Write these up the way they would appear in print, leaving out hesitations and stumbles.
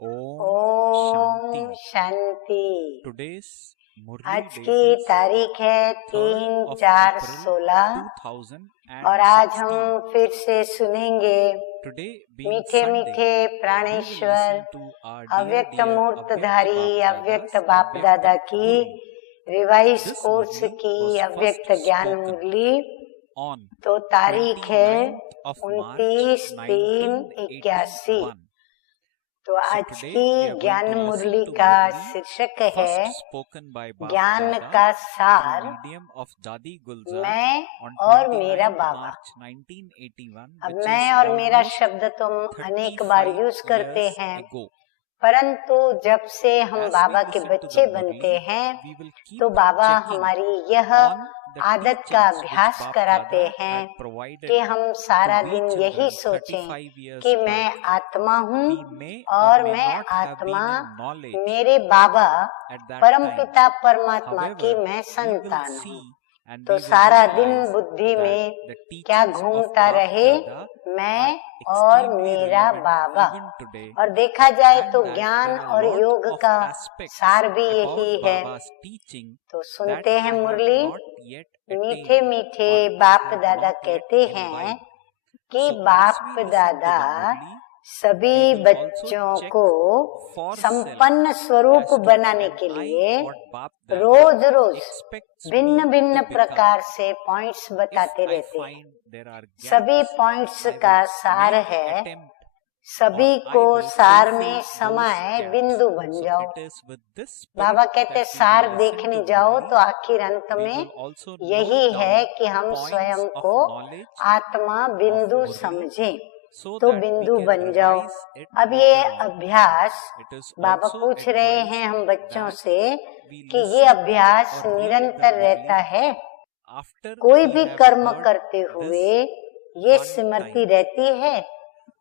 ओम शांति। आज की तारीख है 3/4/16 और आज हम फिर से सुनेंगे मीठे मीठे प्राणेश्वर अव्यक्त मूर्तधारी अव्यक्त बाप दादा की रिवाइज कोर्स की अव्यक्त ज्ञान मुरली। तो तारीख है 29/3/81। तो आज की ज्ञान मुरली का शीर्षक है ज्ञान का सार, मैं और मेरा बाबा। अब मैं और मेरा शब्द तो हम अनेक बार यूज करते हैं, परंतु जब से हम बाबा के बच्चे बनते हैं तो बाबा हमारी यह आदत का अभ्यास कराते हैं कि हम सारा दिन यही सोचें कि मैं आत्मा हूँ और मैं आत्मा मेरे बाबा परमपिता परमात्मा की मैं संतान हूँ। तो सारा दिन बुद्धि में क्या घूमता रहे, मैं और मेरा बाबा। और देखा जाए तो ज्ञान और योग का सार भी यही है। तो सुनते हैं मुरली। मीठे मीठे बाप दादा कहते हैं कि बाप दादा सभी बच्चों को संपन्न स्वरूप बनाने के लिए रोज रोज भिन्न भिन्न प्रकार से पॉइंट्स बताते रहते हैं। सभी पॉइंट्स का सार है, सभी को सार में समाये बिंदु बन जाओ। बाबा कहते सार देखने जाओ तो आखिर अंत में यही है कि हम स्वयं को आत्मा बिंदु समझें, तो बिंदु बन जाओ। अब ये अभ्यास बाबा पूछ रहे हैं हम बच्चों से कि ये अभ्यास निरंतर रहता है। कोई भी कर्म करते हुए ये स्मृति रहती है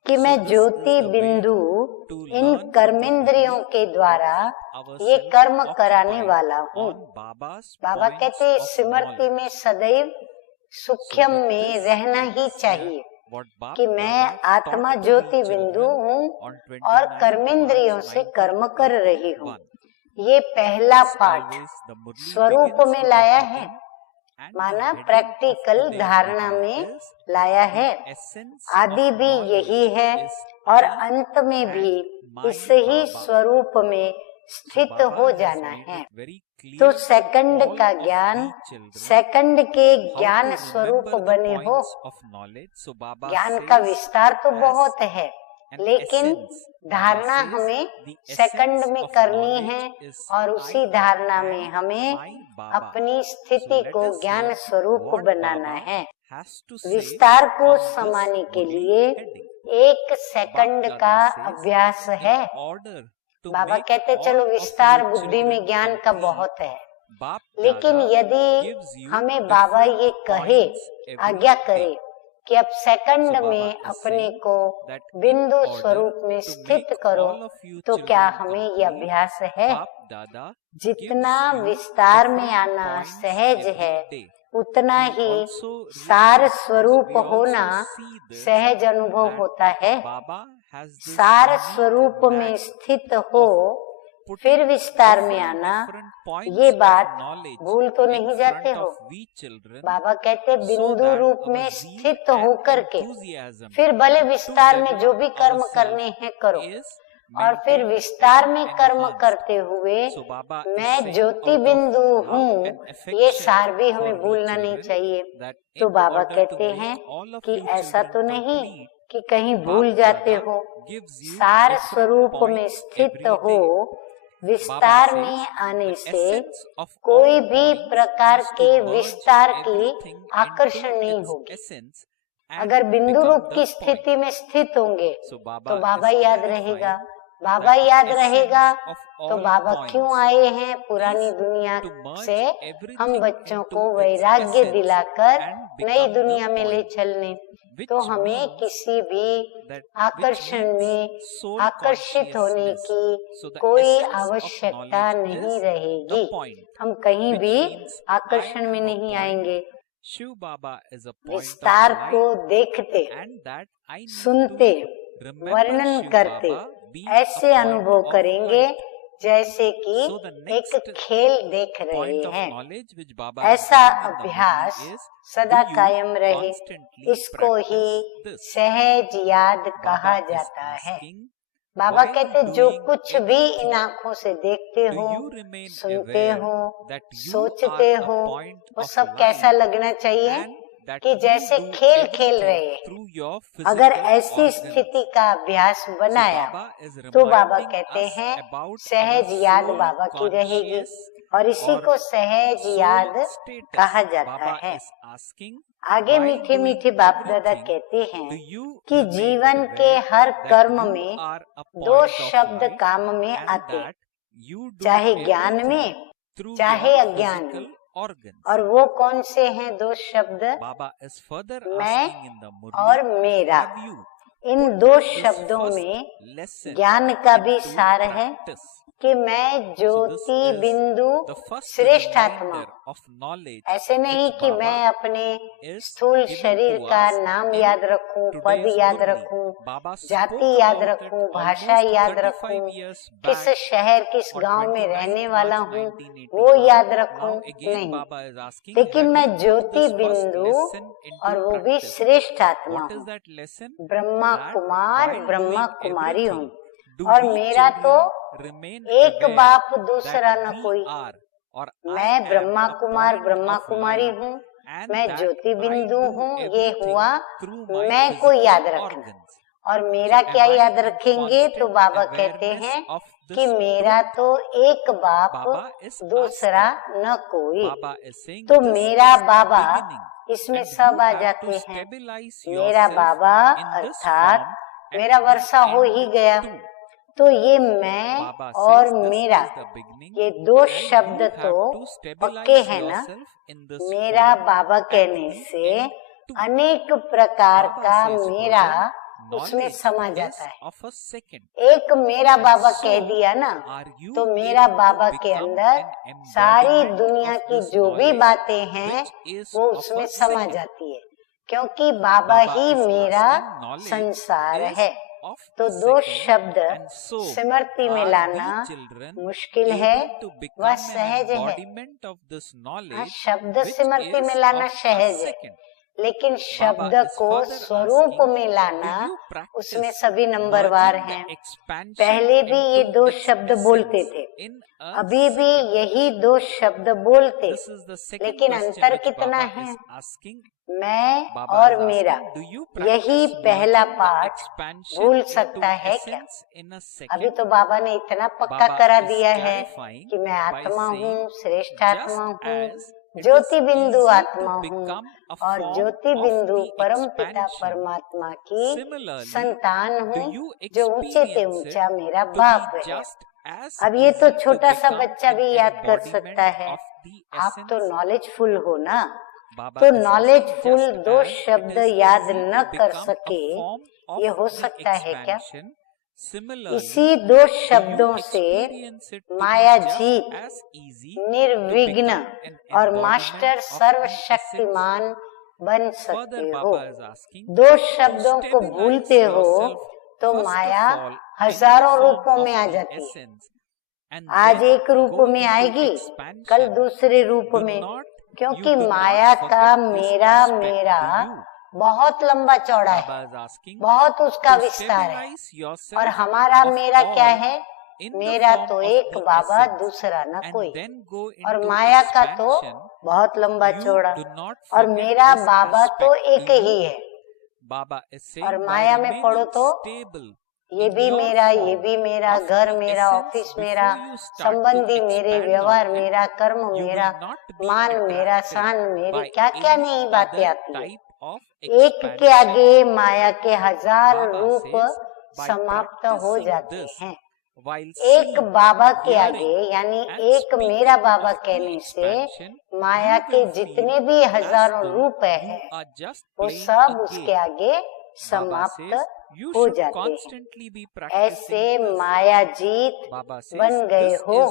कि मैं ज्योति बिंदु इन कर्मेंद्रियों के द्वारा ये कर्म कराने वाला हूँ। बाबा कहते स्मृति में सदैव सूक्ष्म में रहना ही चाहिए कि मैं आत्मा ज्योति बिंदु हूँ और कर्मेंद्रियों से कर्म कर रही हूँ। ये पहला पाठ स्वरूप में लाया है, माना प्रैक्टिकल धारणा में लाया है। आदि भी यही है और अंत में भी इस ही स्वरूप में स्थित हो जाना है। तो सेकंड का ज्ञान, सेकंड के ज्ञान स्वरूप बने हो। ज्ञान का विस्तार तो बहुत है, लेकिन धारणा हमें सेकंड में करनी है और उसी धारणा में हमें अपनी स्थिति को ज्ञान स्वरूप बनाना है। विस्तार को समाने के लिए 1 सेकंड का अभ्यास है। बाबा कहते चलो विस्तार बुद्धि में ज्ञान का बहुत है, लेकिन यदि हमें बाबा ये कहे, आज्ञा करे कि अब सेकंड में अपने को बिंदु स्वरूप में स्थित करो, तो क्या हमें ये अभ्यास है? जितना विस्तार में आना सहज है, उतना ही सार स्वरूप होना सहज अनुभव होता है। सार स्वरूप में स्थित हो फिर विस्तार में आना, ये बात भूल तो नहीं जाते हो? बाबा कहते बिंदु रूप में स्थित होकर के फिर भले विस्तार में जो भी कर्म करने हैं करो, और फिर विस्तार में कर्म करते हुए मैं ज्योति बिंदु हूँ, ये सार भी हमें भूलना नहीं चाहिए। तो बाबा कहते हैं कि ऐसा तो नहीं कि कहीं भूल जाते हो। सार स्वरूप में स्थित हो, विस्तार में आने से कोई भी प्रकार के विस्तार की आकर्षण नहीं होगी। अगर बिंदु रूप की स्थिति में स्थित होंगे तो बाबा याद रहेगा। बाबा याद रहेगा तो बाबा क्यों आए हैं पुरानी दुनिया से हम बच्चों को वैराग्य दिलाकर नई दुनिया में ले चलने। तो हमें किसी भी आकर्षण में आकर्षित होने की कोई आवश्यकता नहीं रहेगी। हम कहीं भी आकर्षण में नहीं आएंगे। विस्तार को देखते, सुनते, वर्णन करते ऐसे अनुभव करेंगे जैसे कि एक खेल देख रहे हैं। ऐसा अभ्यास सदा कायम रहे, इसको ही सहज याद कहा जाता है। बाबा कहते जो कुछ भी इन आँखों से देखते हो, सुनते हो, सोचते हो, वो सब कैसा लगना चाहिए कि जैसे खेल खेल रहे हैं। अगर ऐसी स्थिति का अभ्यास बनाया तो बाबा कहते हैं सहज याद बाबा की रहेगी, और इसी को सहज याद कहा जाता है। आगे मीठे मीठे बाप दादा कहते हैं कि जीवन के हर कर्म में दो शब्द काम में आते, चाहे ज्ञान में चाहे अज्ञान में। और वो कौन से हैं दो शब्द? मैं और मेरा। इन दो शब्दों में ज्ञान का भी सार है कि मैं ज्योति बिंदु श्रेष्ठ आत्मा। ऐसे नहीं कि मैं अपने स्थूल शरीर का नाम याद रखूं, पद याद रखूं, जाति याद रखूं, भाषा याद रखूं, किस शहर किस गांव में रहने वाला हूं वो याद रखूं, नहीं। लेकिन मैं ज्योति बिंदु और वो भी श्रेष्ठ आत्मा हूँ, ब्रह्मा कुमार ब्रह्मा कुमारी हूँ। और मेरा तो एक बाप दूसरा न कोई। मैं ब्रह्मा कुमार ब्रह्मा कुमारी हूँ, मैं ज्योति बिंदु हूँ। ये हुआ मैं को याद रखना। और मेरा क्या याद रखेंगे? तो बाबा कहते हैं कि मेरा तो एक बाप दूसरा न कोई। तो मेरा बाबा इसमें सब आ जाते हैं। मेरा बाबा अर्थात मेरा वर्षा हो ही गया। तो ये मैं और मेरा, ये दो शब्द तो पक्के हैं ना। मेरा बाबा कहने से अनेक प्रकार का मेरा उसमें समा जाता है। एक मेरा बाबा कह दिया ना, तो मेरा बाबा के अंदर सारी दुनिया की जो भी बातें हैं वो उसमें समा जाती है, क्योंकि बाबा ही मेरा संसार है। तो दो शब्द स्मृति में लाना मुश्किल है, वह सहज है। शब्द स्मृति में लाना सहज है, लेकिन शब्द को स्वरूप में लाना उसमें सभी नंबरवार हैं। पहले भी ये दो शब्द बोलते थे, अभी भी यही दो शब्द बोलते, लेकिन अंतर कितना है? मैं और मेरा, यही पहला पाठ भूल सकता है क्या? अभी तो बाबा ने इतना पक्का करा दिया है कि मैं आत्मा हूँ, श्रेष्ठ आत्मा हूँ, ज्योति बिंदु आत्मा हूँ, और ज्योति बिंदु परम पिता परमात्मा की संतान हूँ, जो ऊंचे से ऊंचा मेरा बाप है। अब ये तो छोटा सा बच्चा भी याद कर सकता है। आप तो नॉलेजफुल हो ना, तो नॉलेजफुल दो शब्द याद न कर सके, ये हो सकता है क्या? इसी दो शब्दों से माया जीत, निर्विघ्न और मास्टर सर्वशक्तिमान बन सकते हो। दो शब्दों को भूलते हो तो माया हजारों रूपों में आ जाती है। आज एक रूप में आएगी, कल दूसरे रूप में, क्योंकि माया का मेरा मेरा बहुत लंबा चौड़ा है, बहुत उसका विस्तार है। और हमारा मेरा क्या है? मेरा तो एक बाबा दूसरा न कोई। और माया का तो बहुत लंबा चौड़ा, और मेरा बाबा तो एक ही है। और माया में पढ़ो तो ये भी मेरा, ये भी मेरा, घर मेरा, ऑफिस मेरा, संबंधी मेरे, व्यवहार मेरा, कर्म मेरा, मान मेरा, शान मेरी, क्या क्या नई बातें आती है। एक के आगे माया के हजार रूप समाप्त हो जाते हैं। एक बाबा के आगे, यानी एक मेरा बाबा कहने से माया के जितने भी हजारों रूप हैं वो सब उसके आगे समाप्त हो जाते हैं। ऐसे माया जीत बन गए हो।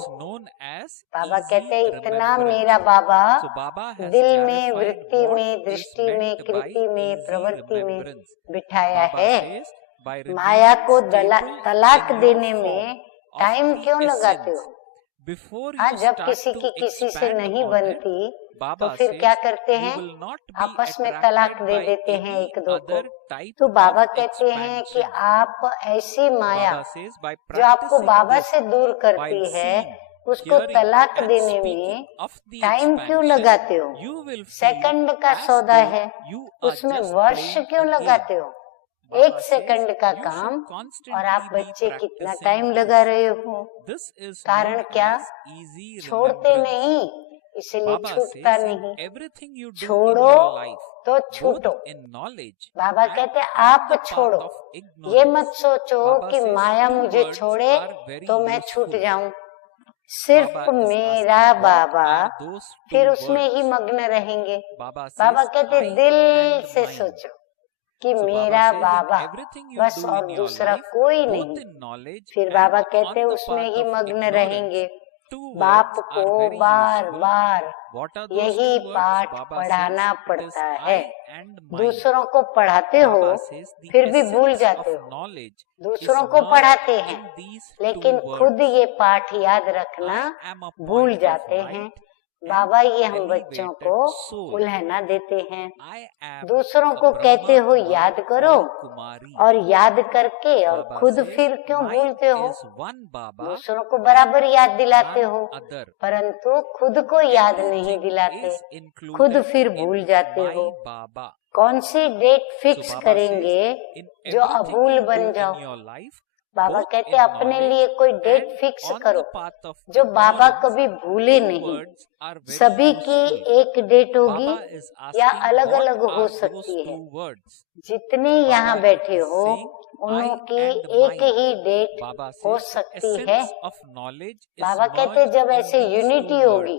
बाबा कहते हैं इतना मेरा बाबा दिल में, वृत्ति में, दृष्टि में, कृति में, प्रवृत्ति में बिठाया है माया को तलाक देने में टाइम क्यों लगाते हो? हाँ, जब किसी की किसी से नहीं बनती तो फिर क्या करते हैं? आपस में तलाक दे देते हैं एक दो को। तो बाबा कहते हैं कि आप ऐसी माया जो आपको बाबा से दूर करती है उसको तलाक देने में टाइम क्यों लगाते हो? सेकंड का सौदा है, उसमें वर्ष क्यों लगाते हो? 1 सेकंड का काम और आप बच्चे कितना टाइम लगा रहे हो? कारण क्या? छोड़ते नहीं, इसलिए छूटता नहीं। छोड़ो तो छूटो। बाबा कहते आप छोड़ो, ये मत सोचो कि माया मुझे छोड़े तो मैं छूट जाऊं। सिर्फ मेरा बाबा, फिर उसमें ही मग्न रहेंगे। बाबा कहते दिल से सोचो कि मेरा बाबा बस, और दूसरा कोई नहीं। फिर बाबा कहते उसमें ही मग्न रहेंगे। बाप को बार बार यही पाठ पढ़ाना पड़ता है। दूसरों को पढ़ाते हो फिर भी भूल जाते हो। दूसरों को पढ़ाते हैं लेकिन खुद ये पाठ याद रखना भूल जाते हैं। बाबा ये हम बच्चों को उल्हना देते हैं। दूसरों को कहते हो याद करो, और याद करके और खुद फिर क्यों भूलते हो? दूसरों को बराबर याद दिलाते हो परंतु खुद को याद नहीं दिलाते, खुद फिर भूल जाते हो। कौन सी डेट फिक्स करेंगे जो अभूल बन जाओ? बाबा कहते अपने लिए कोई डेट फिक्स करो जो बाबा कभी भूले नहीं। सभी की एक डेट होगी या अलग अलग हो सकती है। जितने यहाँ बैठे हो उन्हों की एक ही डेट हो सकती है। बाबा कहते जब ऐसे यूनिटी होगी,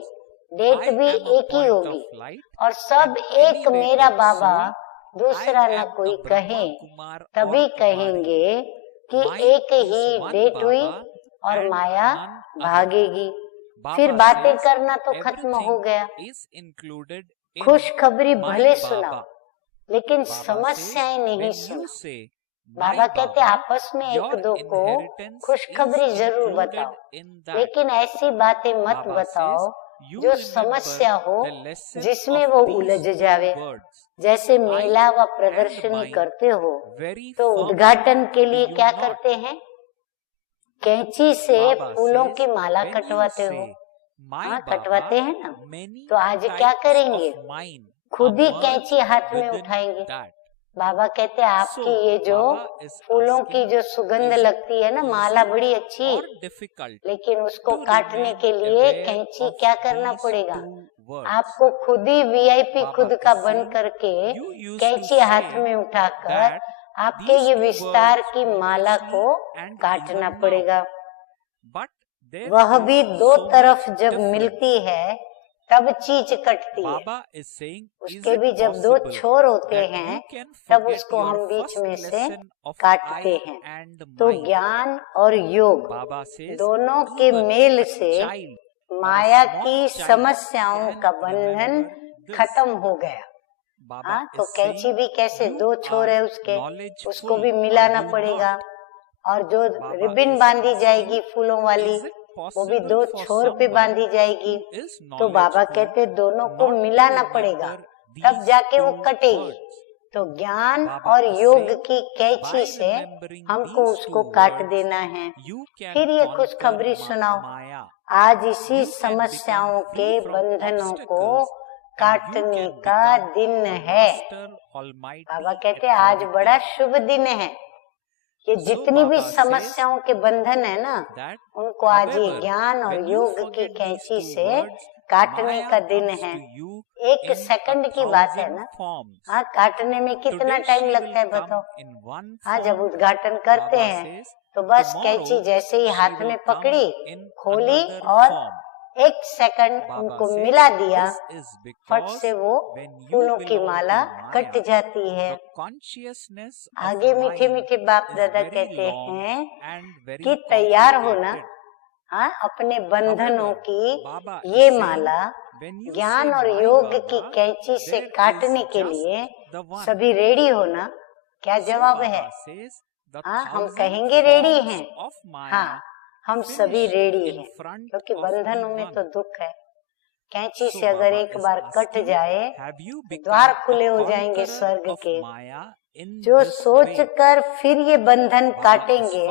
डेट भी एक ही होगी और सब एक मेरा बाबा, दूसरा न कोई कहे, तभी कहेंगे कि एक ही डेट हुई और माया भागेगी। फिर बातें करना तो खत्म हो गया। खुशखबरी भले सुनाओ लेकिन समस्याएं नहीं सुनाओ। बाबा कहते आपस में एक दो को खुशखबरी जरूर बताओ लेकिन ऐसी बातें मत बताओ जो समस्या हो, जिसमें वो उलझ जावे। जैसे मेला व प्रदर्शनी करते हो तो उद्घाटन के लिए क्या करते हैं? कैंची से फूलों की माला कटवाते हो। हाँ, कटवाते हैं ना। तो आज क्या करेंगे? खुद ही कैंची हाथ में उठाएंगे। बाबा कहते हैं आपकी ये जो फूलों की जो सुगंध लगती है ना, माला बड़ी अच्छी, लेकिन उसको काटने के लिए कैंची क्या करना पड़ेगा? आपको खुद ही VIP खुद का बन करके कैंची हाथ में उठाकर आपके ये विस्तार की माला को काटना पड़ेगा। वह भी दो तरफ जब मिलती है तब चीज कटती है। उसके भी जब दो छोर होते हैं तब उसको हम बीच में से काटते हैं। तो ज्ञान और योग दोनों के मेल से माया की समस्याओं का बंधन खत्म हो गया। हाँ, तो कैंची भी कैसे दो छोर है उसके, उसको भी मिलाना पड़ेगा। और जो रिबन बांधी जाएगी फूलों वाली वो भी दो छोर पे बांधी जाएगी। तो बाबा कहते दोनों को मिलाना पड़ेगा तब जाके वो कटेगी। तो ज्ञान और योग की कैंची से हमको उसको काट देना है। फिर ये खुशखबरी सुनाओ, आज इसी समस्याओं के बंधनों को काटने का दिन है। बाबा कहते आज बड़ा शुभ दिन है। ये जितनी भी समस्याओं के बंधन है ना, उनको आज ये ज्ञान और योग की कैंची से काटने का दिन है। 1 सेकंड की बात है ना। हाँ, काटने में कितना टाइम लगता है बताओ? हाँ, जब उद्घाटन करते हैं तो बस कैंची जैसे ही हाथ में पकड़ी, खोली और 1 सेकंड उनको मिला दिया, फट से वो फूलों की माला कट जाती है। आगे मीठे मीठे बाप दादा कहते हैं कि तैयार होना। हाँ, अपने बंधनों की ये माला ज्ञान और योग की कैंची से काटने के लिए सभी रेडी होना। क्या जवाब है? हाँ, हम कहेंगे रेडी हैं। हाँ, हम सभी रेडी हैं, क्योंकि बंधनों में तो दुख है। कैंची से अगर एक बार कट जाए, द्वार खुले हो जाएंगे स्वर्ग के। जो सोचकर फिर ये बंधन काटेंगे,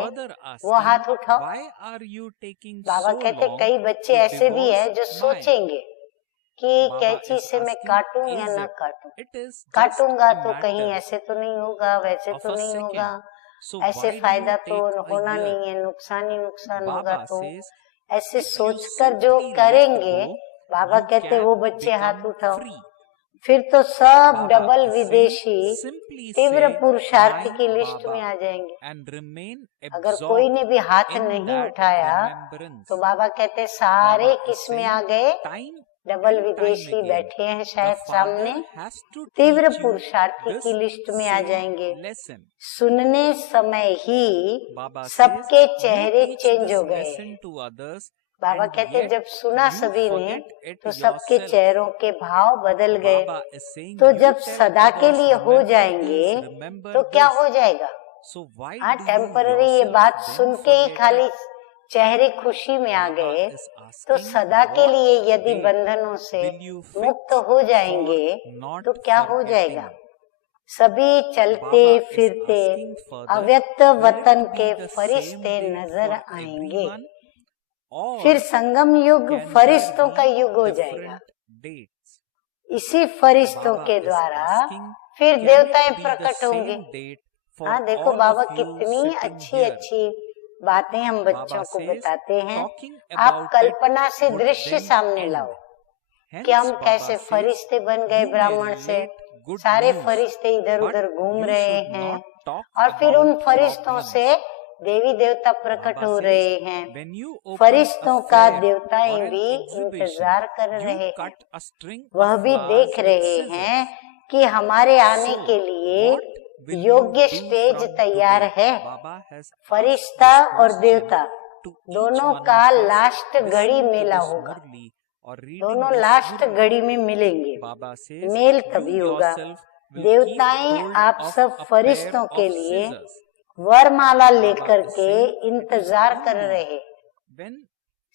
वो हाथ उठाओ। बाबा कहते कई बच्चे ऐसे भी हैं जो सोचेंगे कि कैंची से मैं काटूं या ना काटूं, काटूंगा तो कहीं ऐसे तो नहीं होगा, वैसे तो नहीं होगा, ऐसे फायदा तो होना नहीं है, नुकसान ही नुकसान होगा। तो ऐसे सोचकर जो करेंगे, बाबा कहते वो बच्चे हाथ उठाओ। फिर तो सब डबल विदेशी तीव्र पुरुषार्थ की लिस्ट में आ जाएंगे। अगर कोई ने भी हाथ नहीं उठाया तो बाबा कहते सारे किस में आ गए? डबल विदेशी बैठे हैं शायद सामने, तीव्र पुरुषार्थी की लिस्ट में आ जाएंगे। सुनने समय ही सबके चेहरे चेंज हो गए। बाबा कहते जब सुना सभी ने तो सबके चेहरों के भाव बदल गए। तो जब सदा के लिए हो जाएंगे तो क्या हो जाएगा? हाँ, टेम्पररी ये बात सुन के ही खाली चेहरे खुशी में आ गए, तो सदा के लिए यदि बंधनों से मुक्त हो जाएंगे तो क्या हो जाएगा? सभी चलते फिरते अव्यक्त वतन के फरिश्ते नजर आएंगे। फिर संगम युग फरिश्तों का युग हो जाएगा। इसी फरिश्तों के द्वारा फिर देवताएं प्रकट होंगे। हाँ, देखो बाबा कितनी अच्छी अच्छी बातें हम बच्चों को बताते हैं। आप कल्पना से दृश्य सामने लाओ कि हम कैसे फरिश्ते बन गए ब्राह्मण से, सारे फरिश्ते इधर उधर घूम रहे हैं और फिर उन फरिश्तों से देवी देवता प्रकट हो रहे हैं। फरिश्तों का देवताएं भी इंतजार कर रहे हैं, वह भी देख रहे हैं कि हमारे आने के लिए योग्य स्टेज तैयार है। फरिश्ता और देवता दोनों का लास्ट घड़ी मेला होगा, दोनों लास्ट घड़ी में मिलेंगे। मेल तभी होगा। देवताएं आप सब फरिश्तों के लिए वरमाला लेकर के इंतजार कर रहे।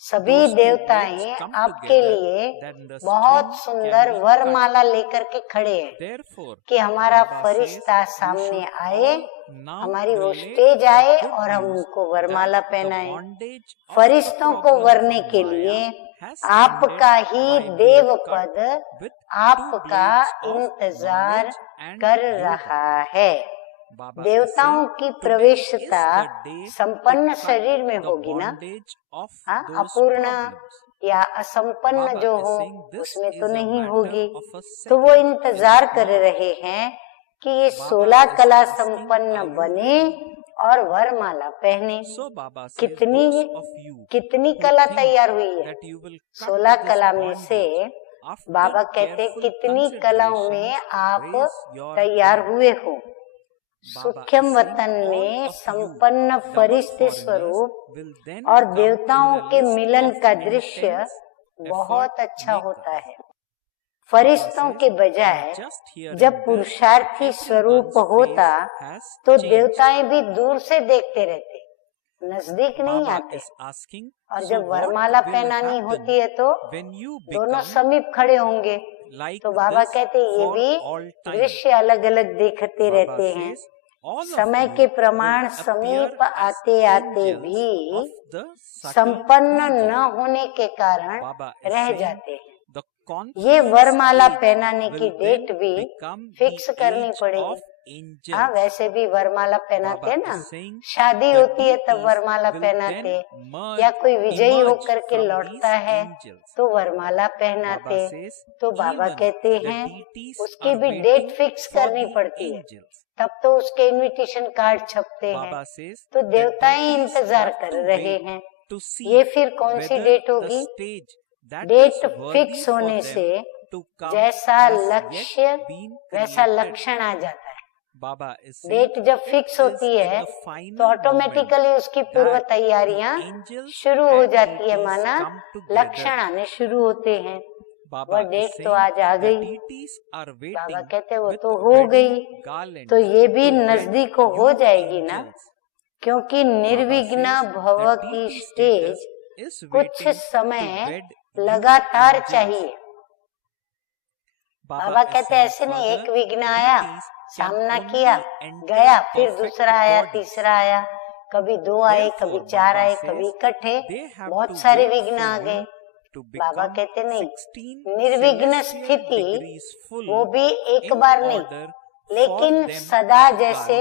सभी देवताएं आपके लिए बहुत सुंदर वरमाला लेकर के खड़े हैं कि हमारा फरिश्ता सामने आए, हमारी वो स्टेज आए और हम उनको वरमाला पहनाएं। फरिश्तों को वरने के लिए आपका ही देव पद आपका इंतजार कर रहा है। देवताओं की प्रवेशता संपन्न शरीर में होगी ना। हाँ, अपूर्ण या असंपन्न जो हो उसमें तो नहीं होगी। तो वो इंतजार कर रहे हैं कि ये 16 कला संपन्न बने और वरमाला पहने। कितनी कला तैयार हुई है? 16 कला में से बाबा कहते कितनी कलाओं में आप तैयार हुए हो। सूक्ष्म वतन में संपन्न फरिश्ते स्वरूप और देवताओं के मिलन का दृश्य बहुत अच्छा होता है। फरिश्तों के बजाय जब पुरुषार्थी स्वरूप होता तो देवताएं भी दूर से देखते रहते, नजदीक नहीं आते। और जब वरमाला पहनानी होती है तो दोनों समीप खड़े होंगे। तो बाबा कहते ये भी दृश्य अलग अलग देखते रहते हैं। समय के प्रमाण समीप आते आते भी संपन्न न होने के कारण रह जाते हैं। ये वरमाला पहनाने की डेट भी फिक्स करनी पड़ेगी। हाँ, वैसे भी वरमाला पहनाते हैं ना, शादी होती है तब वरमाला पहनाते, या कोई विजयी होकर के लौटता है तो वरमाला पहनाते। तो बाबा कहते हैं उसकी भी डेट फिक्स करनी पड़ती है, तब तो उसके इनविटेशन कार्ड छपते हैं। तो देवताएं इंतजार कर रहे हैं। ये फिर कौन सी डेट होगी? डेट फिक्स होने से जैसा लक्ष्य वैसा लक्षण आ जाता है। डेट जब फिक्स होती है तो ऑटोमेटिकली उसकी पूर्व तैयारियां शुरू हो जाती है, माना लक्षण आने शुरू होते हैं। वह डेट तो आज आ गई। बाबा कहते वो तो हो गई, तो ये भी नजदीक हो जाएगी ना। क्योंकि निर्विघ्न भव की स्टेज कुछ समय लगातार चाहिए। बाबा कहते ऐसे नहीं, एक विघ्न आया, सामना किया, गया, फिर दूसरा आया, तीसरा आया, कभी 2 आए, कभी 4 आए, कभी इकट्ठे बहुत सारे विघ्न आ गए। बाबा कहते नहीं, निर्विघ्न स्थिति वो भी एक बार नहीं, लेकिन सदा जैसे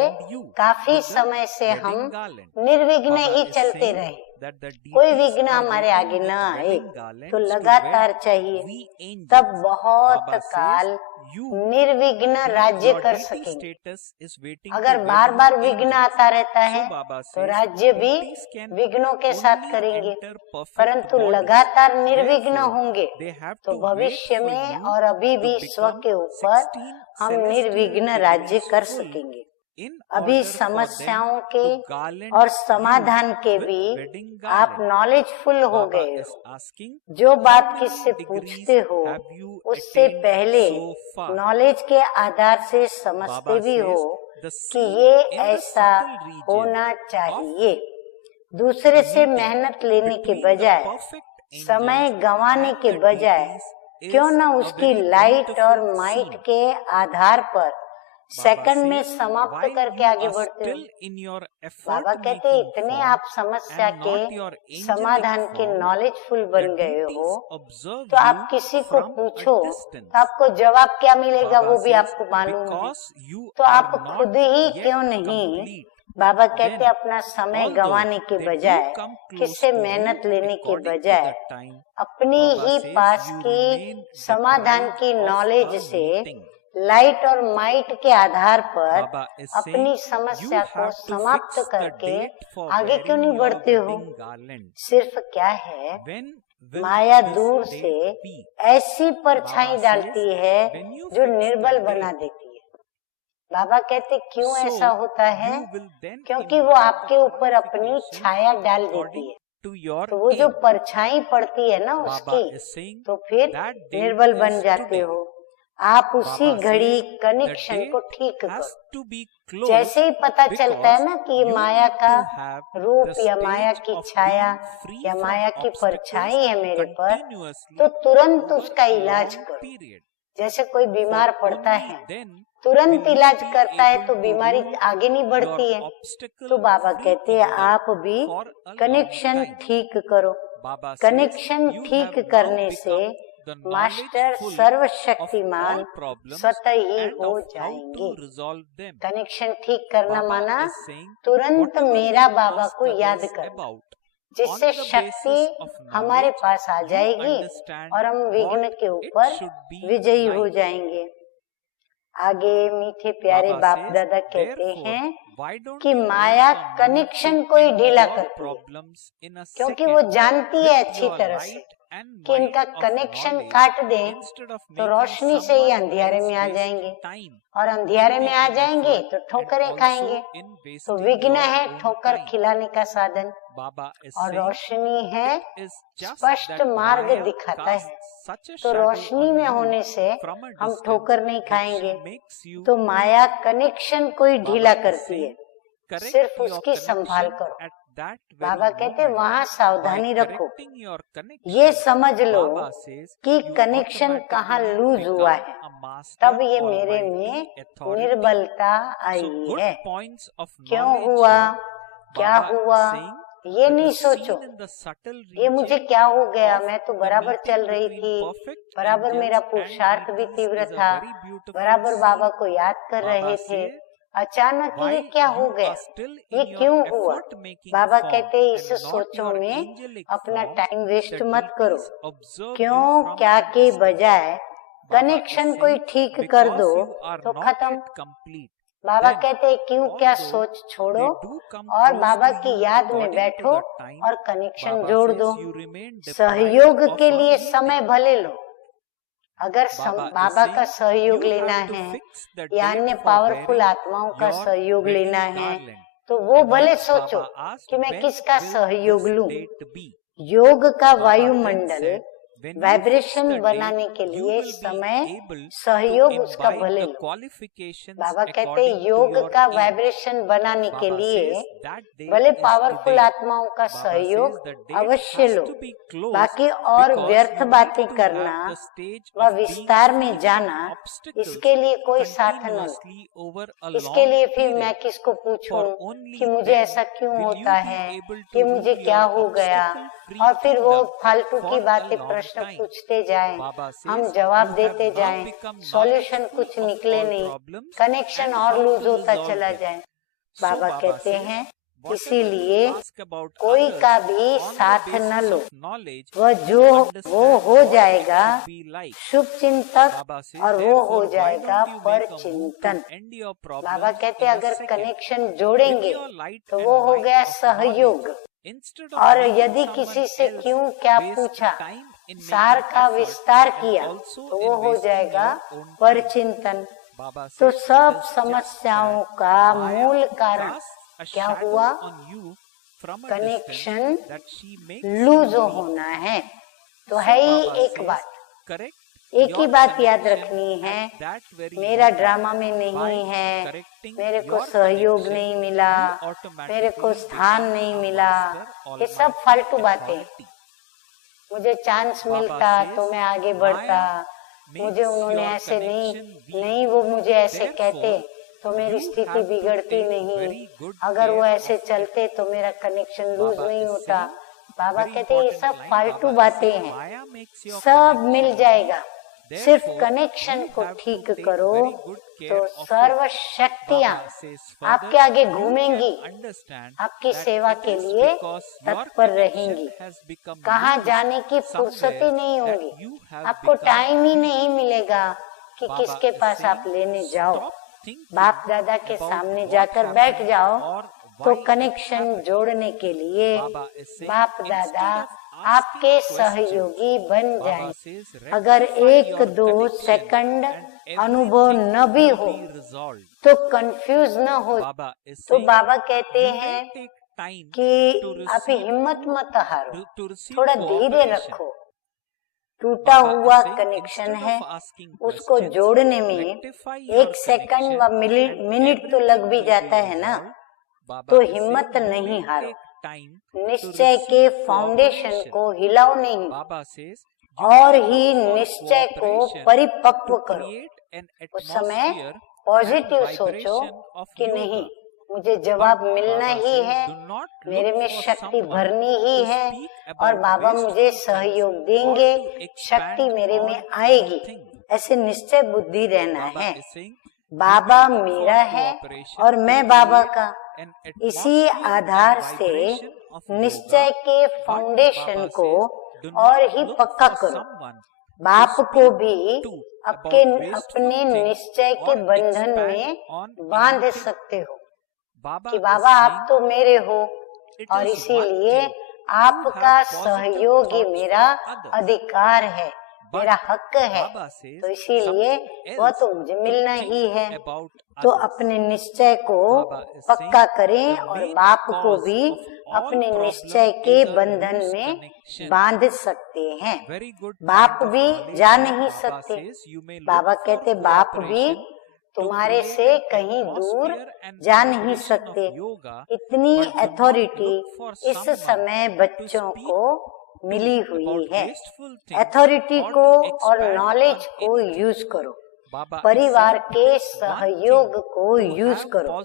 काफी समय से हम निर्विघ्न ही चलते रहे, कोई विघ्न हमारे आगे न आए, तो लगातार चाहिए, तब बहुत काल निर्विघ्न राज्य कर सकेंगे। अगर बार बार विघ्न आता रहता है तो राज्य भी विघ्नों के साथ करेंगे, परंतु लगातार निर्विघ्न होंगे तो भविष्य में और अभी भी स्व के ऊपर हम निर्विघ्न राज्य कर सकेंगे। अभी समस्याओं के और समाधान के भी आप नॉलेजफुल हो गए हो। जो बात किससे पूछते हो उससे पहले नॉलेज के आधार से समझते भी हो कि ये ऐसा होना चाहिए। दूसरे से मेहनत लेने के बजाय, समय गंवाने के बजाय, क्यों न उसकी लाइट और माइट के आधार पर सेकंड में समाप्त करके आगे बढ़ते हो। बाबा कहते इतने आप समस्या के समाधान के नॉलेजफुल बन गए हो, तो आप किसी को पूछो तो आपको जवाब क्या मिलेगा वो भी आपको मालूम है, तो आप खुद ही क्यों नहीं, बाबा कहते अपना समय गंवाने के बजाय, किससे मेहनत लेने के बजाय, अपनी ही पास की समाधान की नॉलेज से लाइट और माइट के आधार पर अपनी समस्या को समाप्त करके आगे क्यों नहीं बढ़ते हो। सिर्फ क्या है, माया दूर से ऐसी परछाई डालती है जो निर्बल बना देती है। बाबा कहते क्यों ऐसा होता है, क्योंकि वो आपके ऊपर अपनी छाया डाल देती है, तो वो जो परछाई पड़ती है ना उसकी, तो फिर निर्बल बन जाते हो। आप उसी घड़ी कनेक्शन को ठीक करो। जैसे ही पता चलता है ना कि ये माया का रूप या माया की छाया या माया की परछाई है मेरे पर, तो तुरंत उसका इलाज करो। जैसे कोई बीमार पड़ता है, तुरंत इलाज करता है तो बीमारी आगे नहीं बढ़ती है। तो बाबा कहते हैं आप भी कनेक्शन ठीक करो। कनेक्शन ठीक करने से मास्टर सर्वशक्तिमान स्वतः ही हो जाएंगे। कनेक्शन ठीक करना माना तुरंत मेरा बाबा को याद करना, जिससे शक्ति हमारे पास आ जाएगी और हम विघ्न के ऊपर विजयी हो जाएंगे। आगे मीठे प्यारे बाप दादा कहते हैं कि माया कनेक्शन को ही ढीला करती है, क्योंकि वो जानती है अच्छी तरह से कि इनका कनेक्शन काट दें तो रोशनी से ही अंधियारे में आ जाएंगे, और अंधियारे में आ जाएंगे तो ठोकरें खाएंगे। तो विघ्न है ठोकर खिलाने का साधन, और रोशनी है स्पष्ट मार्ग दिखाता है। तो रोशनी में होने से हम ठोकर नहीं खाएंगे। तो माया कनेक्शन को ही ढीला करती है, सिर्फ उसकी संभाल करो। बाबा कहते वहाँ सावधानी रखो, ये समझ लो कि कनेक्शन कहाँ लूज हुआ है, तब ये मेरे में निर्बलता आई है। क्यों हुआ, क्या हुआ, ये नहीं सोचो ये मुझे क्या हो गया, मैं तो बराबर चल रही थी, बराबर मेरा पुरुषार्थ भी तीव्र था, बराबर बाबा को याद कर रहे थे, अचानक ये क्या हो गया, ये क्यों हुआ। बाबा कहते इस सोचों में अपना टाइम वेस्ट मत करो। क्यों क्या के बजाय कनेक्शन कोई ठीक कर दो तो खत्म। बाबा कहते क्यों क्या सोच छोड़ो और बाबा की याद में बैठो और कनेक्शन जोड़ दो। सहयोग के लिए समय भले लो, अगर बाबा का सहयोग लेना है या अन्य पावरफुल आत्माओं का सहयोग लेना है तो वो भले सोचो कि मैं किसका सहयोग लूं। योग का वायुमंडल वाइब्रेशन बनाने के लिए समय सहयोग उसका भले लो। बाबा कहते हैं योग का वाइब्रेशन बनाने के लिए भले पावरफुल आत्माओं का सहयोग अवश्य लो, बाकी और व्यर्थ बातें करना व विस्तार में जाना, इसके लिए कोई साथ न लो। इसके लिए फिर मैं किसको पूछूं कि मुझे ऐसा क्यों होता है, कि मुझे क्या हो गया, और फिर वो फालतू की बातें प्रश्न पूछते जाएं, हम जवाब देते जाएं, सॉल्यूशन कुछ निकले नहीं, कनेक्शन और लूज होता चला जाए। बाबा कहते हैं इसीलिए कोई का भी साथ न लो, वो हो जाएगा शुभ चिंतक और वो हो जाएगा पर चिंतन। बाबा कहते अगर कनेक्शन जोड़ेंगे तो वो हो गया सहयोग, और यदि किसी से क्यों क्या पूछा, सार का विस्तार किया, तो वो हो जाएगा पर चिंतन। तो सब समस्याओं का मूल कारण क्या हुआ? कनेक्शन लूज होना है। तो है ही एक बात, एक ही बात याद रखनी है, मेरा ड्रामा में नहीं है, मेरे को सहयोग नहीं मिला, मेरे को स्थान नहीं मिला, ये सब फालतू बातें। मुझे चांस मिलता तो मैं आगे बढ़ता, मुझे उन्होंने ऐसे नहीं वो मुझे ऐसे कहते तो मेरी स्थिति बिगड़ती नहीं, अगर वो ऐसे चलते तो मेरा कनेक्शन लूज नहीं होता। बाबा कहते ये सब फालतू बातें हैं, सब मिल जाएगा, सिर्फ कनेक्शन को ठीक करो तो सर्व शक्तियाँ आपके आगे घूमेंगी, आपकी सेवा के लिए तत्पर रहेंगी। कहाँ जाने की फुर्सत ही नहीं होगी, आपको टाइम ही नहीं मिलेगा कि किसके पास आप लेने जाओ। बाप दादा के सामने जाकर बैठ जाओ तो कनेक्शन जोड़ने के लिए बाप दादा आपके सहयोगी बन जाएं। अगर 1-2 सेकंड अनुभव न भी हो तो कंफ्यूज न हो, तो बाबा कहते हैं कि आप हिम्मत मत हारो, थोड़ा धीरे रखो। टूटा हुआ कनेक्शन है, उसको जोड़ने में 1 सेकंड व मिनट तो लग भी जाता है ना, तो हिम्मत नहीं हारो। निश्चय के फाउंडेशन को हिलाओ नहीं, और ही निश्चय को परिपक्व करो। उस समय पॉजिटिव सोचो कि नहीं, मुझे जवाब मिलना ही है, मेरे में शक्ति भरनी ही है, और बाबा मुझे सहयोग देंगे, शक्ति मेरे में आएगी, ऐसे निश्चय बुद्धि रहना है। बाबा मेरा है और मैं बाबा का। इसी आधार से निश्चय के फाउंडेशन को और ही पक्का करो। बाप को भी अपने निश्चय के बंधन में बांध सकते हो कि बाबा आप तो मेरे हो, और इसीलिए आपका सहयोग ही मेरा अधिकार है, मेरा हक है, तो इसीलिए वह तो मुझे मिलना ही है। तो अपने निश्चय को पक्का करें और बाप को भी अपने निश्चय के बंधन में बांध सकते हैं। बाप भी जा नहीं सकते। बाबा कहते बाप भी तुम्हारे से कहीं दूर जा नहीं सकते। इतनी अथॉरिटी इस समय बच्चों को मिली हुई है। अथॉरिटी को और नॉलेज को यूज करो, परिवार के सहयोग को यूज करो।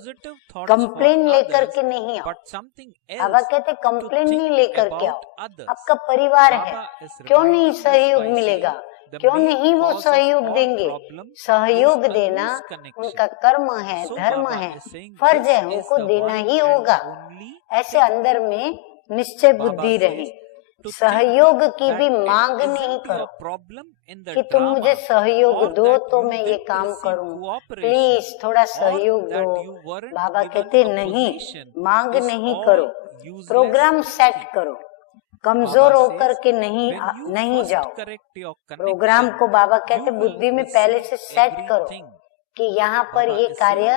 कंप्लेन लेकर के नहीं आओ। बाबा कहते कंप्लेन नहीं लेकर के आओ, आपका परिवार है, क्यों नहीं सहयोग मिलेगा, क्यों नहीं वो सहयोग देंगे। सहयोग देना उनका कर्म है, धर्म है, फर्ज है, उनको देना ही होगा। ऐसे अंदर में निश्चय बुद्धि रहे। सहयोग की भी मांग नहीं करो कि तुम मुझे सहयोग दो तो मैं ये काम करूं, प्लीज थोड़ा सहयोग दो। बाबा कहते नहीं, मांग नहीं करो, प्रोग्राम सेट करो। कमजोर होकर के नहीं जाओ। प्रोग्राम को बाबा कहते बुद्धि में पहले से सेट करो कि यहाँ पर ये कार्य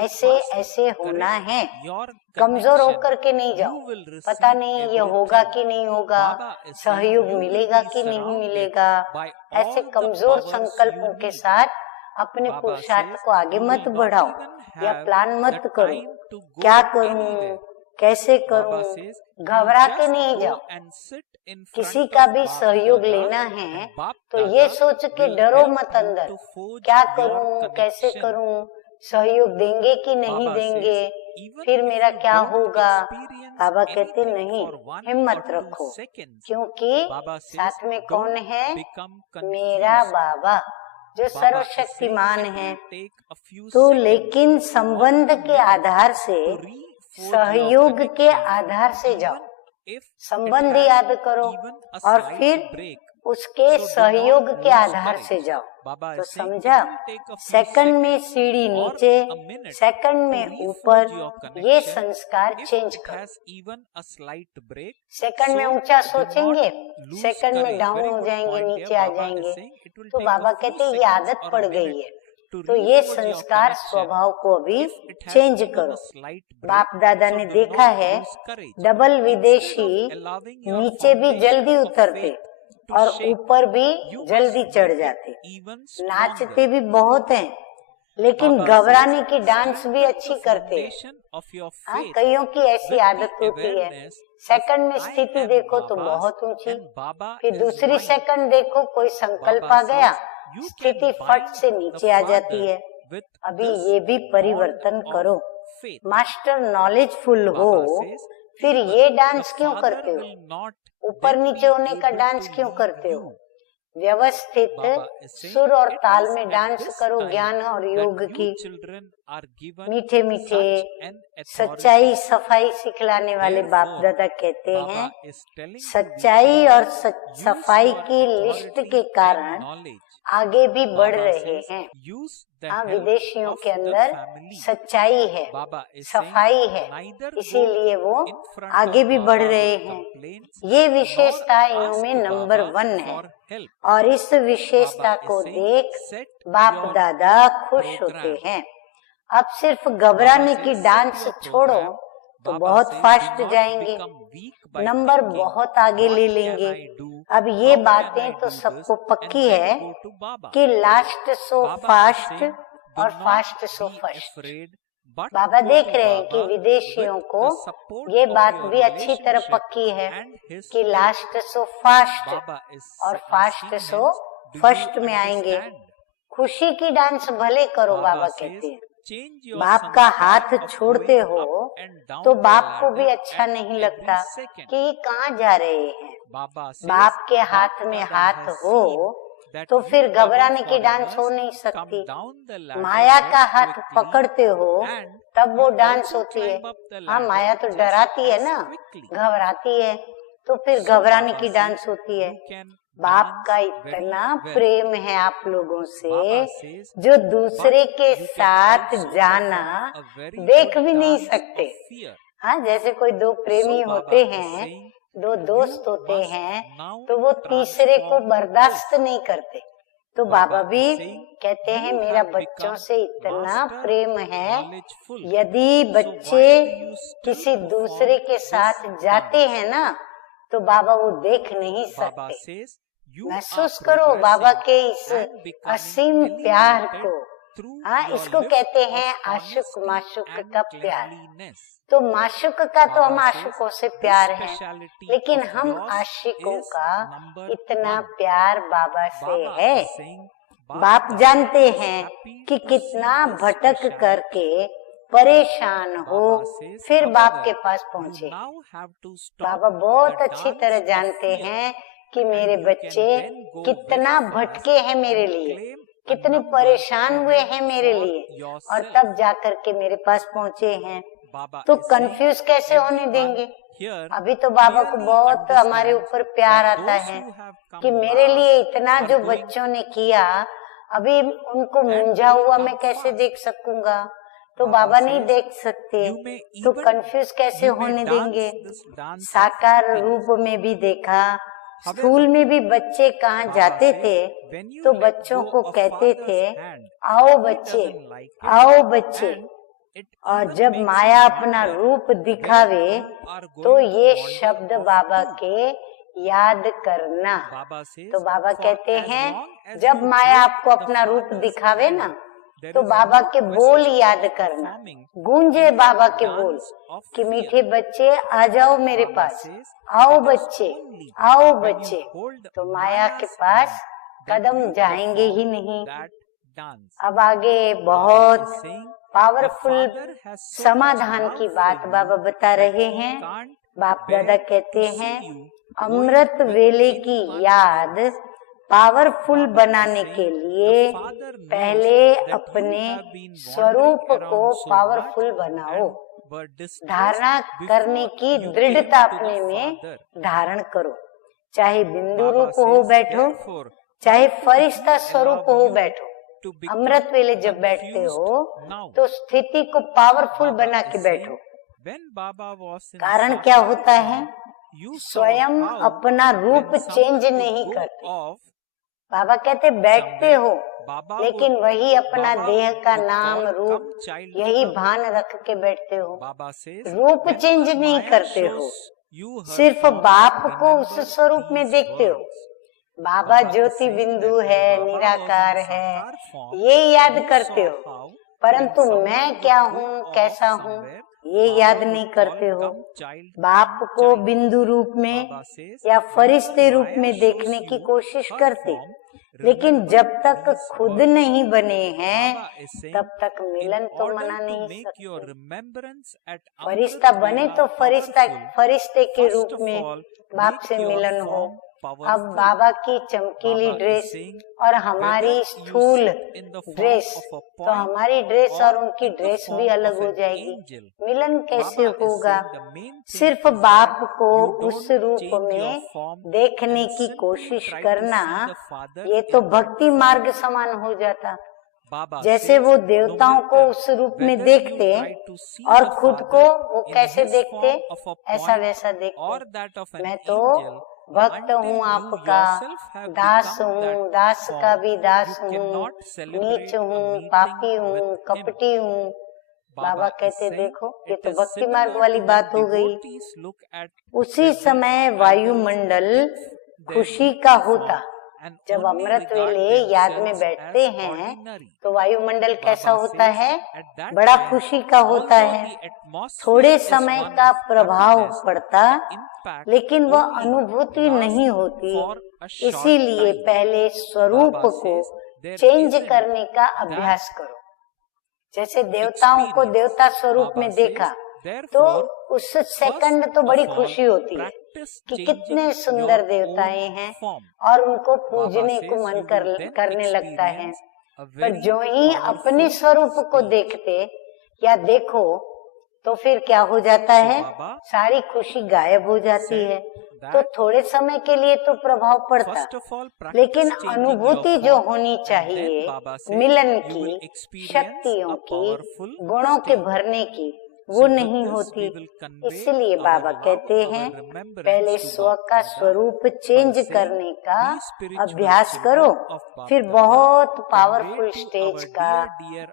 ऐसे ऐसे होना है। कमजोर होकर के नहीं जाओ, पता नहीं ये होगा कि नहीं होगा, सहयोग मिलेगा कि नहीं मिलेगा, ऐसे कमजोर संकल्पों के साथ अपने पुरुषार्थ को आगे मत बढ़ाओ या प्लान मत करो, क्या करूं, कैसे करूं, घबरा के नहीं जाओ। किसी का भी सहयोग लेना है तो ये सोच के डरो मत अंदर, क्या करूं, कैसे करूं, सहयोग देंगे कि नहीं देंगे, फिर मेरा क्या होगा। बाबा कहते नहीं, हिम्मत रखो, क्योंकि साथ में कौन है, मेरा बाबा जो सर्वशक्तिमान है। तो लेकिन संबंध के आधार से, सहयोग के आधार से जाओ, संबंध याद करो और फिर उसके सहयोग के आधार से जाओ। तो समझा, सेकंड में सीढ़ी नीचे, सेकंड में ऊपर, ये संस्कार चेंज करो। सेकंड में ऊंचा सोचेंगे, सेकंड में डाउन हो जाएंगे, नीचे आ जाएंगे। तो बाबा कहते ये आदत पड़ गई है, तो ये संस्कार स्वभाव को अभी चेंज करो। बाप दादा ने देखा है, डबल विदेशी नीचे भी जल्दी उतरते और ऊपर भी जल्दी चढ़ जाते, नाचते भी बहुत हैं, लेकिन घबराने की डांस भी अच्छी करते। कईयों की ऐसी आदत होती है, सेकंड में स्थिति देखो तो बहुत ऊंची, फिर दूसरी सेकंड देखो कोई संकल्प आ गया, स्थिति फट से नीचे आ जाती है। अभी ये भी परिवर्तन करो। मास्टर नॉलेजफुल हो, फिर ये डांस क्यों करते हो, ऊपर नीचे होने का डांस क्यों करते हो। व्यवस्थित सुर और ताल में डांस करो, ज्ञान और योग की। मीठे मीठे सच्चाई सफाई सिखलाने वाले बाप दादा कहते हैं, सच्चाई और सफाई की लिस्ट के कारण आगे भी बढ़ रहे हैं। विदेशियों के अंदर सच्चाई है, सफाई है, इसीलिए वो आगे भी बढ़ रहे हैं। ये विशेषता इनमें नंबर 1 है और इस विशेषता को देख बाप दादा खुश होते हैं। अब सिर्फ घबराने की डांस छोड़ो तो बहुत फास्ट जाएंगे, नंबर बहुत आगे ले लेंगे। अब ये बातें तो सबको पक्की है कि लास्ट सो फास्ट और फास्ट सो फर्स्ट। बाबा देख रहे हैं कि विदेशियों को ये बात भी अच्छी तरह पक्की है कि लास्ट सो फास्ट और फास्ट सो फर्स्ट में आएंगे। खुशी की डांस भले करो, बाबा कहते हैं। बाप का हाथ छोड़ते हो तो बाप को भी अच्छा नहीं लगता कि ये कहाँ जा रहे हैं। बाप के हाथ में हाथ हो तो फिर घबराने की डांस हो नहीं सकती। माया का हाथ पकड़ते हो तब वो डांस होती है। हाँ, माया तो डराती है ना, घबराती है, तो फिर घबराने की डांस होती है। बाप का इतना प्रेम है आप लोगों से, जो दूसरे के साथ जाना देख भी नहीं सकते। हाँ, जैसे कोई दो प्रेमी होते हैं, दो दोस्त होते हैं, तो वो तीसरे को बर्दाश्त नहीं करते। तो बाबा भी कहते हैं मेरा बच्चों से इतना प्रेम है, यदि बच्चे किसी दूसरे के साथ जाते हैं ना तो बाबा वो देख नहीं सकते। महसूस करो बाबा के इस असीम प्यार को। हाँ, इसको कहते हैं आशुक माशुक का प्यार। तो माशुक का तो हम आशिकों से प्यार है, लेकिन हम आशिकों का इतना प्यार बाबा से है। बाप जानते हैं कि कितना भटक करके परेशान हो फिर बाप के पास पहुँचे। बाबा बहुत अच्छी तरह जानते हैं कि मेरे बच्चे कितना भटके हैं मेरे लिए, कितने परेशान हुए हैं मेरे लिए, और तब जाकर के मेरे पास पहुँचे हैं। तो कंफ्यूज कैसे होने देंगे। अभी तो बाबा को बहुत हमारे ऊपर प्यार आता है कि मेरे लिए इतना जो बच्चों ने किया, अभी उनको मूंझा हुआ मैं कैसे देख सकूंगा। तो बाबा नहीं देख सकते, तो कंफ्यूज कैसे होने देंगे। साकार रूप में भी देखा, स्कूल में भी बच्चे कहाँ जाते थे तो बच्चों को कहते थे आओ बच्चे, आओ बच्चे। और जब माया अपना रूप दिखावे तो ये शब्द बाबा के याद करना। तो बाबा कहते हैं जब माया आपको अपना रूप दिखावे ना तो बाबा के बोल याद करना, गूंजे बाबा के बोल कि मीठे बच्चे आ जाओ मेरे पास, आओ बच्चे, आओ बच्चे। तो माया के पास कदम जाएंगे ही नहीं। अब आगे बहुत पावरफुल समाधान की बात बाबा बता रहे हैं। बाप दादा कहते हैं अमृत वेले की याद पावरफुल बनाने के लिए पहले अपने स्वरूप को पावरफुल बनाओ। धारणा करने की दृढ़ता अपने में धारण करो, चाहे बिंदु रूप हो बैठो, चाहे फरिश्ता स्वरूप हो बैठो। अमृत वेले जब बैठते हो तो स्थिति को पावरफुल बना के बैठो। कारण क्या होता है, स्वयं अपना रूप चेंज नहीं करते। बाबा कहते बैठते हो लेकिन वही अपना देह का नाम रूप यही भान रख के बैठते हो, रूप चेंज नहीं करते हो, सिर्फ बाप को उस स्वरूप में देखते हो। बाबा ज्योति बिंदु है, निराकार है, ये याद करते हो, परंतु मैं क्या हूँ, कैसा हूँ, ये याद नहीं करते हो। बाप को बिंदु रूप में या फरिश्ते रूप में देखने की कोशिश करते, लेकिन जब तक खुद नहीं बने हैं तब तक मिलन तो मना नहीं सकते। फरिश्ता बने तो फरिश्ते के रूप में बाप से मिलन हो। अब बाबा की चमकीली ड्रेस और हमारी स्थूल ड्रेस, तो हमारी ड्रेस और उनकी ड्रेस भी अलग हो जाएगी। मिलन कैसे होगा? सिर्फ बाप को उस रूप में देखने की कोशिश करना, ये तो भक्ति मार्ग समान हो जाता। जैसे वो देवताओं को उस रूप में देखते और खुद को वो कैसे देखते, ऐसा वैसा देखते। मैं तो भक्त हूँ आपका, दास हूँ, दास का भी दास हूँ, नीच हूँ, पापी हूँ, कपटी हूँ। बाबा कहते देखो ये तो भक्ति मार्ग वाली बात हो गई। उसी समय वायुमंडल खुशी का होता। जब अमृत वेले याद में बैठते हैं तो वायुमंडल कैसा होता है? बड़ा खुशी का होता है। थोड़े समय का प्रभाव पड़ता लेकिन वह अनुभूति नहीं होती। इसीलिए पहले स्वरूप को चेंज करने का अभ्यास करो। जैसे देवताओं को देवता स्वरूप में देखा तो उस सेकंड तो बड़ी खुशी होती है कि कितने सुंदर देवताएं हैं और उनको पूजने को मन करने लगता है। पर जो ही अपने स्वरूप को देखते या देखो तो फिर क्या हो जाता है, सारी खुशी गायब हो जाती है। तो थोड़े समय के लिए तो प्रभाव पड़ता, लेकिन अनुभूति जो होनी चाहिए मिलन की, शक्तियों की, गुणों के भरने की, वो नहीं होती। इसलिए बाबा कहते हैं पहले स्व का स्वरूप चेंज करने का अभ्यास करो, फिर बहुत पावरफुल स्टेज का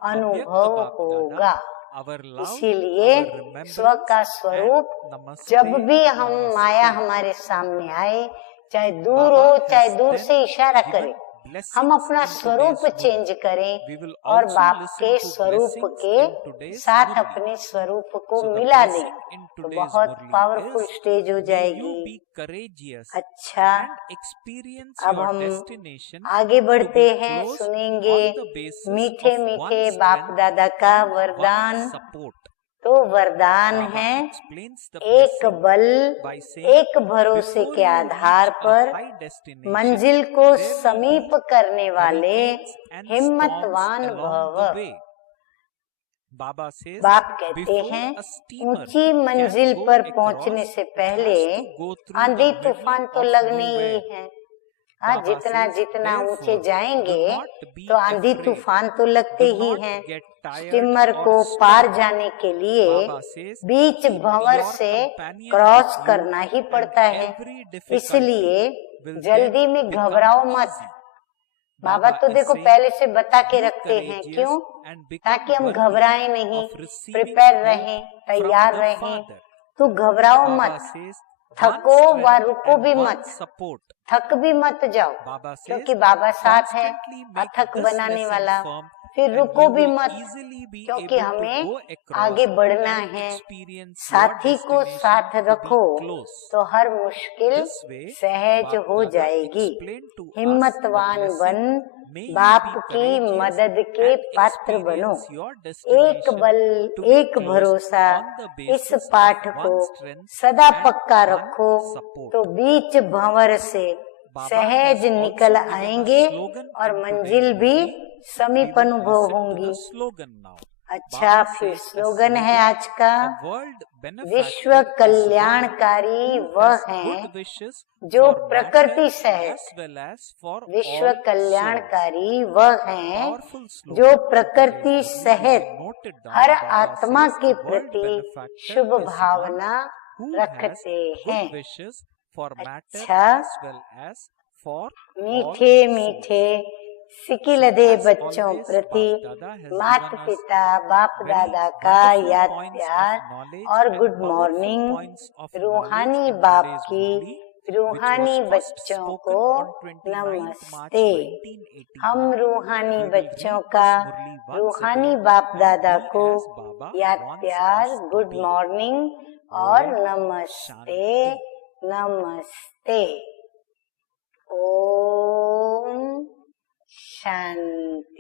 अनुभव होगा। इसीलिए स्व का स्वरूप जब भी हम माया हमारे सामने आए, चाहे दूर हो चाहे दूर से इशारा करे, हम अपना स्वरूप चेंज करें और बाप के स्वरूप के साथ अपने स्वरूप को मिला दें तो बहुत पावरफुल स्टेज हो जाएगी। अच्छा, अब हम आगे बढ़ते हैं, सुनेंगे मीठे मीठे बाप दादा का वरदान। तो वरदान है एक बल, एक भरोसे के आधार पर मंजिल को समीप करने वाले हिम्मतवान भव। बाप कहते हैं ऊंची मंजिल पर पहुंचने से पहले आंधी तूफान तो लगने ही है। हाँ, जितना जितना ऊंचे जाएंगे तो आंधी तूफान तो लगते ही हैं। स्टीमर को पार जाने के लिए बीच भंवर से क्रॉस करना ही पड़ता है। इसलिए जल्दी में घबराओ मत। बाबा तो देखो पहले से बता के रखते हैं, क्यों? ताकि हम घबराएं नहीं, प्रिपेयर रहें, तैयार रहें। तो घबराओ मत, थको व रुको भी मत, थक भी मत जाओ, क्योंकि बाबा साथ है अथक बनाने वाला। फिर रुको भी मत, क्योंकि हमें आगे बढ़ना है। साथी को साथ रखो तो हर मुश्किल सहज हो जाएगी। हिम्मतवान बन, बाप की मदद के पात्र बनो। एक बल एक भरोसा, इस पाठ को सदा पक्का रखो तो बीच भंवर से सहज निकल आएंगे और मंजिल भी समीप अनुभव होंगी। अच्छा, फिर स्लोगन है आज का, विश्व कल्याणकारी वह है जो प्रकृति सहित। विश्व कल्याणकारी वह है जो प्रकृति सहित हर आत्मा के प्रति शुभ भावना रखते हैं। अच्छा, मीठे मीठे सिकिलदे बच्चों प्रति माता पिता बाप दादा का याद प्यार और गुड मॉर्निंग। रूहानी बाप की रूहानी बच्चों को नमस्ते। हम रूहानी बच्चों का रूहानी बाप दादा को याद प्यार, गुड मॉर्निंग और नमस्ते नमस्ते। ओम शांति।